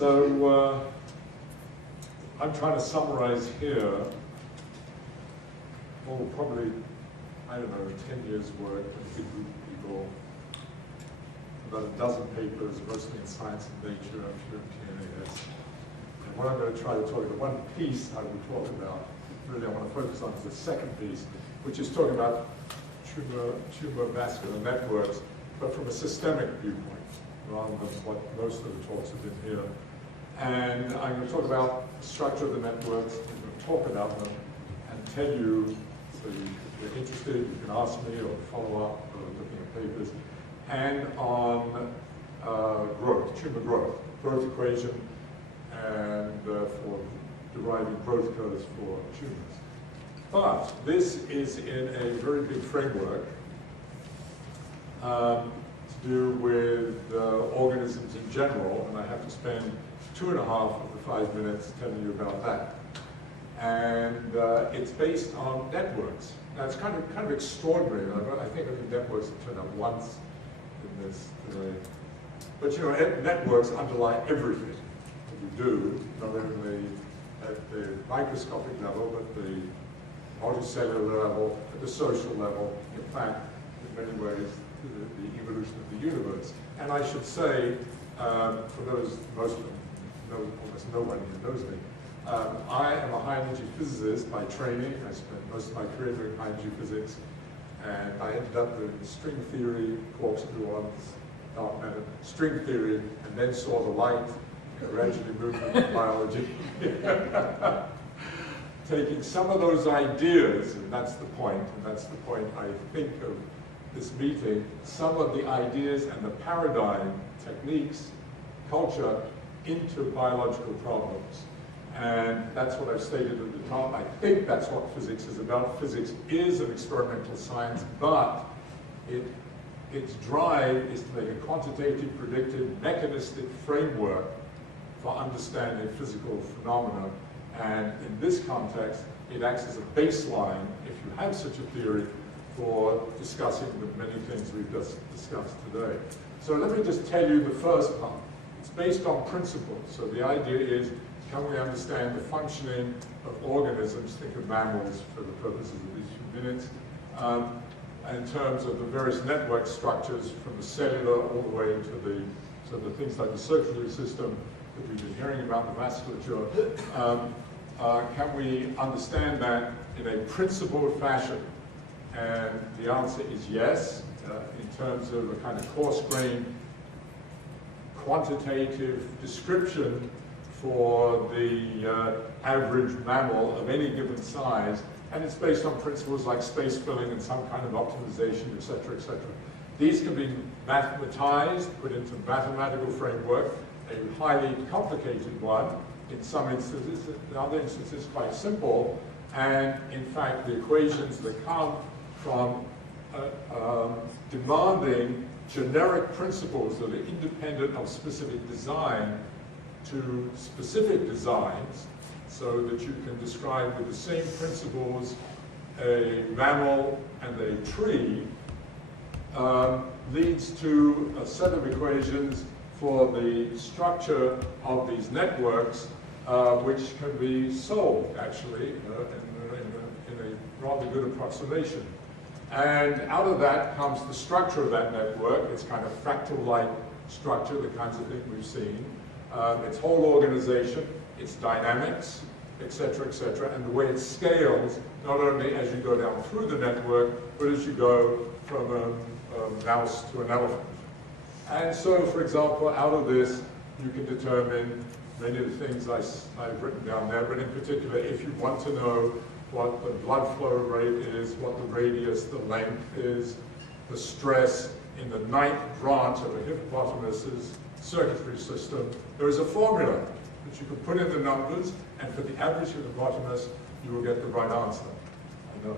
So I'm trying to summarize here, probably, I don't know, 10 years' work with a big group of people, about a dozen papers, mostly in Science and Nature, I'm sure in PNAS. And what I'm going to try to talk about, one piece I will talk about, really I want to focus on is the second piece, which is talking about tumor vascular networks, but from a systemic viewpoint, rather than what most of the talks have been here. And I'm going to talk about the structure of the networks, I'm going to talk about them, and tell you, so if you're interested, you can ask me or follow up looking at papers, and on growth, tumor growth equation, and for deriving growth curves for tumors. But this is in a very big framework to do with organisms in general, and I have to spend 2.5 of the 5 minutes telling you about that. And it's based on networks. Now it's kind of extraordinary. I think networks have turned up once in this today. But you know, networks underlie everything that we do, not only at the microscopic level, but the multicellular level, at the social level, in fact, in many ways, the evolution of the universe. And I should say, for those, most of them, almost nobody who knows me, I am a high-energy physicist by training. I spent most of my career doing high-energy physics, and I ended up doing string theory, quarks, gluons, dark matter, string theory, and then saw the light, gradually moved into biology. Taking some of those ideas, and that's the point I think of this meeting, some of the ideas and the paradigm, techniques, culture, into biological problems. And that's what I've stated at the top. I think that's what physics is about. Physics is an experimental science, but its drive is to make a quantitative, predictive, mechanistic framework for understanding physical phenomena. And in this context, it acts as a baseline, if you have such a theory, for discussing the many things we've just discussed today. So let me just tell you the first part. It's based on principles. So the idea is, can we understand the functioning of organisms, think of mammals for the purposes of these few minutes, in terms of the various network structures from the cellular all the way into the things like the circulatory system that we've been hearing about, the vasculature. Can we understand that in a principled fashion? And the answer is yes, in terms of a kind of coarse-grained quantitative description for the average mammal of any given size, and it's based on principles like space filling and some kind of optimization, et cetera, et cetera. These can be mathematized, put into mathematical framework, a highly complicated one, in some instances, in other instances quite simple, and in fact the equations that come from demanding generic principles that are independent of specific design to specific designs, so that you can describe with the same principles a mammal and a tree, leads to a set of equations for the structure of these networks, which can be solved actually in a rather good approximation. And out of that comes the structure of that network. It's kind of fractal-like structure, the kinds of things we've seen. Its whole organization, its dynamics, et cetera, and the way it scales, not only as you go down through the network, but as you go from a mouse to an elephant. And so, for example, out of this, you can determine many of the things I've written down there, but in particular, if you want to know what the blood flow rate is, what the radius, the length is, the stress in the ninth branch of a hippopotamus's circulatory system, there is a formula that you can put in the numbers, and for the average hippopotamus, you will get the right answer. I know.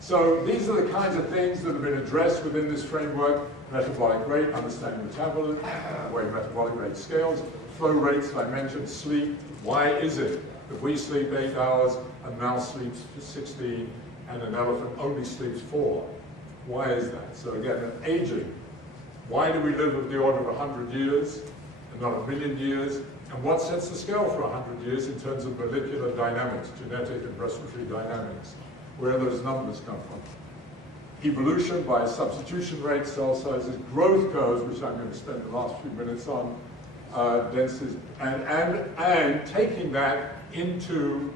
So these are the kinds of things that have been addressed within this framework: metabolic rate, understanding metabolism, the way metabolic rate scales, flow rates, I mentioned, sleep. Why is it that we sleep 8 hours, a mouse sleeps 16, and an elephant only sleeps 4? Why is that? So again, aging. Why do we live of the order of 100 years and not 1,000,000 years? And what sets the scale for 100 years in terms of molecular dynamics, genetic and respiratory dynamics? Where do those numbers come from? Evolution by substitution rate, cell sizes, growth curves, which I'm going to spend the last few minutes on, densities, and taking that into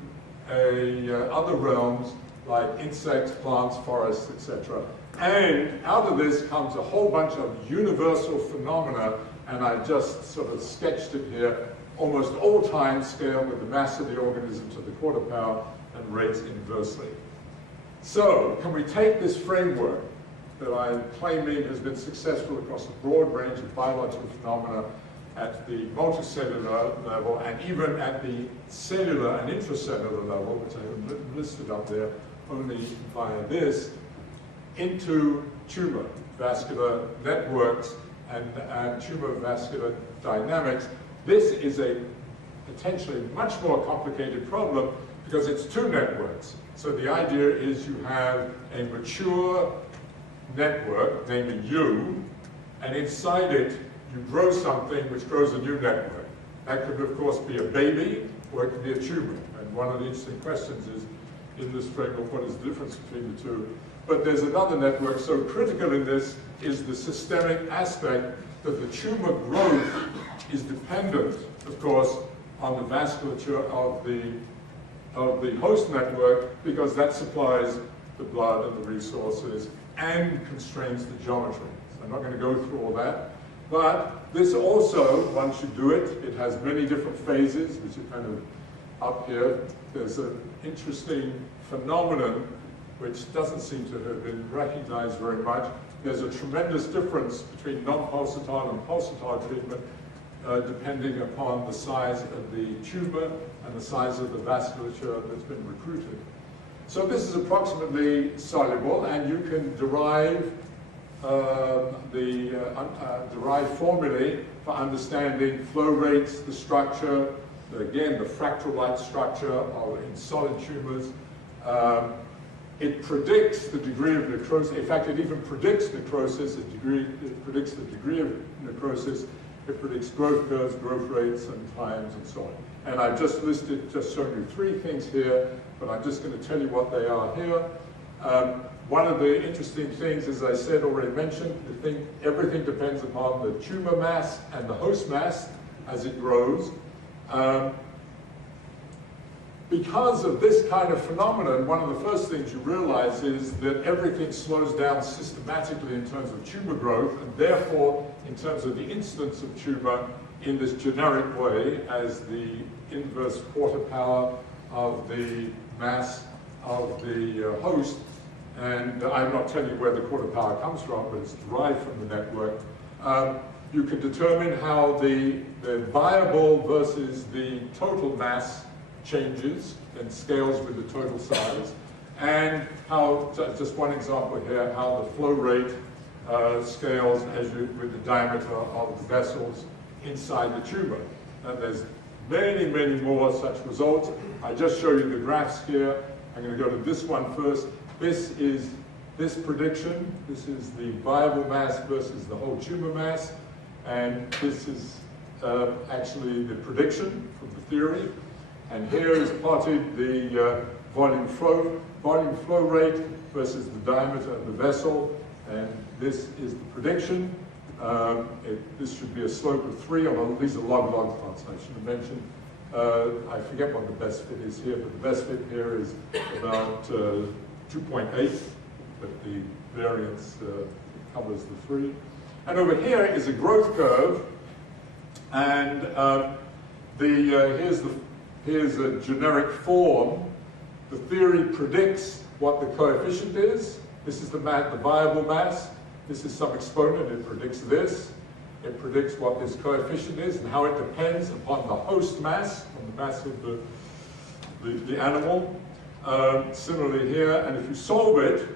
other realms like insects, plants, forests, etc. And out of this comes a whole bunch of universal phenomena, and I just sort of sketched it here, almost all time scale with the mass of the organism to the quarter power and rates inversely. So, can we take this framework that I'm claiming has been successful across a broad range of biological phenomena at the multicellular level and even at the cellular and intracellular level, which I have listed up there only via this, into tumor vascular networks and tumor vascular dynamics? This is a potentially much more complicated problem because it's two networks. So the idea is you have a mature network, namely you, and inside it you grow something which grows a new network. That could, of course, be a baby, or it could be a tumor. And one of the interesting questions is, in this framework, what is the difference between the two? But there's another network, so critical in this is the systemic aspect that the tumor growth is dependent, of course, on the vasculature of the host network, because that supplies the blood and the resources and constrains the geometry. So I'm not going to go through all that. But this also, once you do it, it has many different phases, which are kind of up here. There's an interesting phenomenon which doesn't seem to have been recognized very much. There's a tremendous difference between non-pulsatile and pulsatile treatment depending upon the size of the tumor and the size of the vasculature that's been recruited. So this is approximately soluble, and you can derive derive formulae for understanding flow rates, the structure, again, the fractal-like structure in solid tumors. It predicts the degree of necrosis. In fact, it even predicts necrosis. It predicts the degree of necrosis. It predicts growth curves, growth rates, and times, and so on. And I've just shown you three things here, but I'm just going to tell you what they are here. One of the interesting things, as I said, already mentioned, everything depends upon the tumor mass and the host mass as it grows. Because of this kind of phenomenon, one of the first things you realize is that everything slows down systematically in terms of tumor growth, and therefore in terms of the incidence of tumor in this generic way as the inverse quarter power of the mass of the host. And I'm not telling you where the quarter power comes from, but it's derived from the network. You can determine how the viable versus the total mass changes and scales with the total size, and how, just one example here, how the flow rate scales with the diameter of the vessels inside the tumor. And there's many, many more such results. I just show you the graphs here. I'm going to go to this one first. This is this prediction. This is the viable mass versus the whole tumor mass. And this is actually the prediction from the theory. And here is plotted the volume flow rate versus the diameter of the vessel. And this is the prediction. This should be a slope of 3, although these are log plots, I should have mentioned. I forget what the best fit is here, but the best fit here is about 2.8, but the variance covers the 3. And over here is a growth curve, and here's a generic form. The theory predicts what the coefficient is. This is the viable mass. This is some exponent. It predicts this. It predicts what this coefficient is and how it depends upon the host mass, on the mass of the animal. Similarly here, and if you solve it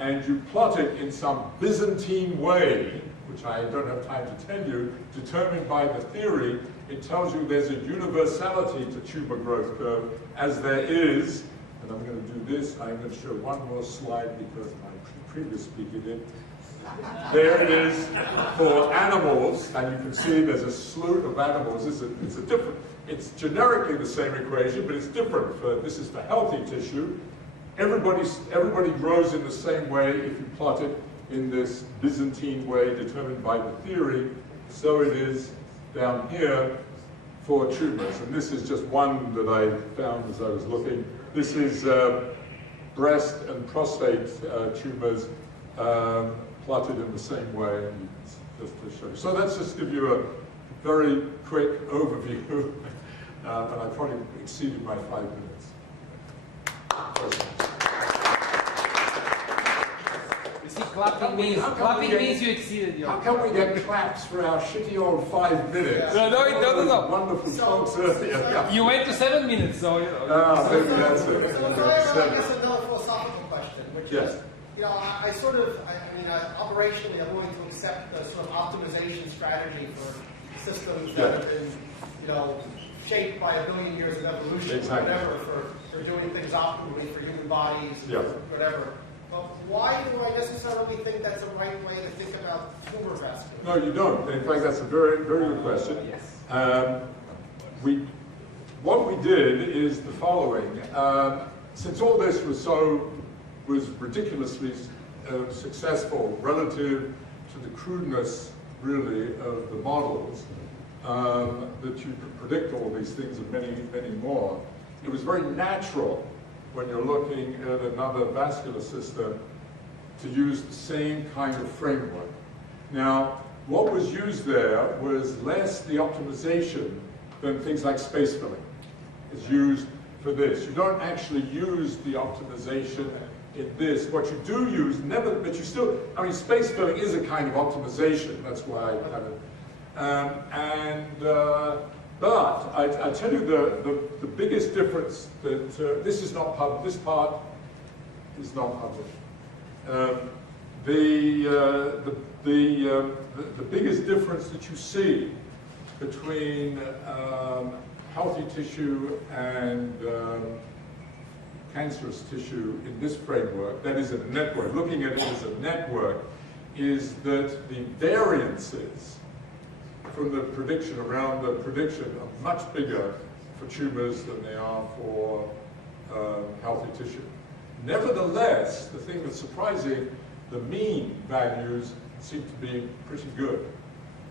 and you plot it in some Byzantine way, which I don't have time to tell you, determined by the theory, it tells you there's a universality to tumor growth curve, as there is, and I'm going to do this. I'm going to show one more slide because my previous speaker did. There it is for animals, and you can see there's a slew of animals. It's generically the same equation, but it's different. This is for healthy tissue. Everybody grows in the same way if you plot it in this Byzantine way determined by the theory. So it is down here for tumors. And this is just one that I found as I was looking. This is breast and prostate tumors plotted in the same way. And just to show you. So let's just give you a very quick overview. And I probably exceeded my 5 minutes. You see, clapping means you exceeded your... How can we get claps for our shitty old 5 minutes? No. Wonderful talks earlier. Yeah. You went to 7 minutes, so... Maybe that's it. So I guess another philosophical question, which Yes. is, operationally, I'm willing to accept the sort of optimization strategy for systems that have been, shaped by 1 billion years of evolution, Exactly. whatever, for doing things optimally for human bodies, Yeah. whatever. But why do I necessarily think that's the right way to think about tumor vascular? No, you don't. In fact, that's a very, very good question. Yes. What we did is the following. Since all this was ridiculously successful relative to the crudeness, really, of the models, that you could predict all these things and many, many more, it was very natural when you're looking at another vascular system to use the same kind of framework. Now, what was used there was less the optimization than things like space filling is used for this. You don't actually use the optimization in this. What you do use, but you still, space filling is a kind of optimization. That's why I kind of, but I tell you the biggest difference that this is not published. This part is not published. The biggest difference that you see between healthy tissue and cancerous tissue in this framework, that is a network, looking at it as a network, is that the variances from the prediction around the prediction are much bigger for tumors than they are for healthy tissue. Nevertheless, the thing that's surprising, the mean values seem to be pretty good.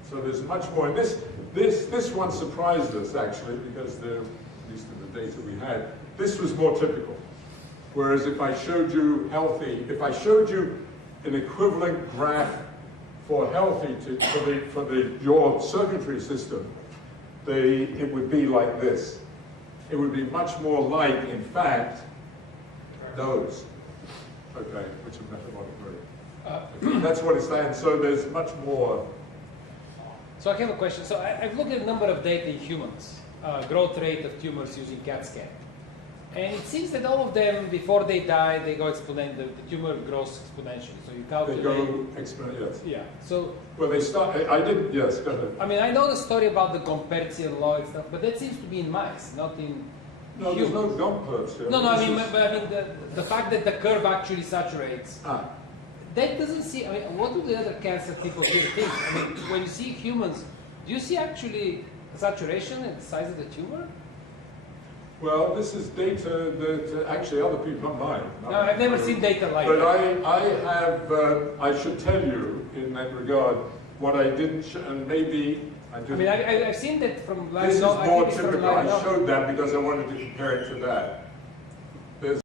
So there's much more. And this one surprised us actually, because at least in the data we had, this was more typical. Whereas if I showed you healthy, if I showed you an equivalent graph for healthy for your circuitry system, it would be like this. It would be much more like, in fact, those. Okay, which are metabolic rate. That's what it's saying. So there's much more. So I have a question. So I've looked at a number of data in humans, growth rate of tumors using CAT scan. And it seems that all of them, before they die, they go exponential. The tumor grows exponentially. So you calculate. They go exponential, yes. Yeah. So. Well, they start. I didn't. Yes, go ahead. I know the story about the Gompertzian law and stuff, but that seems to be in mice, not in. No, humans. there's no Gompertzian. No, the fact that the curve actually saturates. That doesn't see. What do the other cancer people here think? When you see humans, do you see actually saturation and the size of the tumor? Well, this is data that actually other people, not mine. No, I've never seen data like but that. But I have, I should tell you in that regard, what I didn't show, and maybe I didn't. I've seen that from. This is more typical. I showed that because I wanted to compare it to that. There's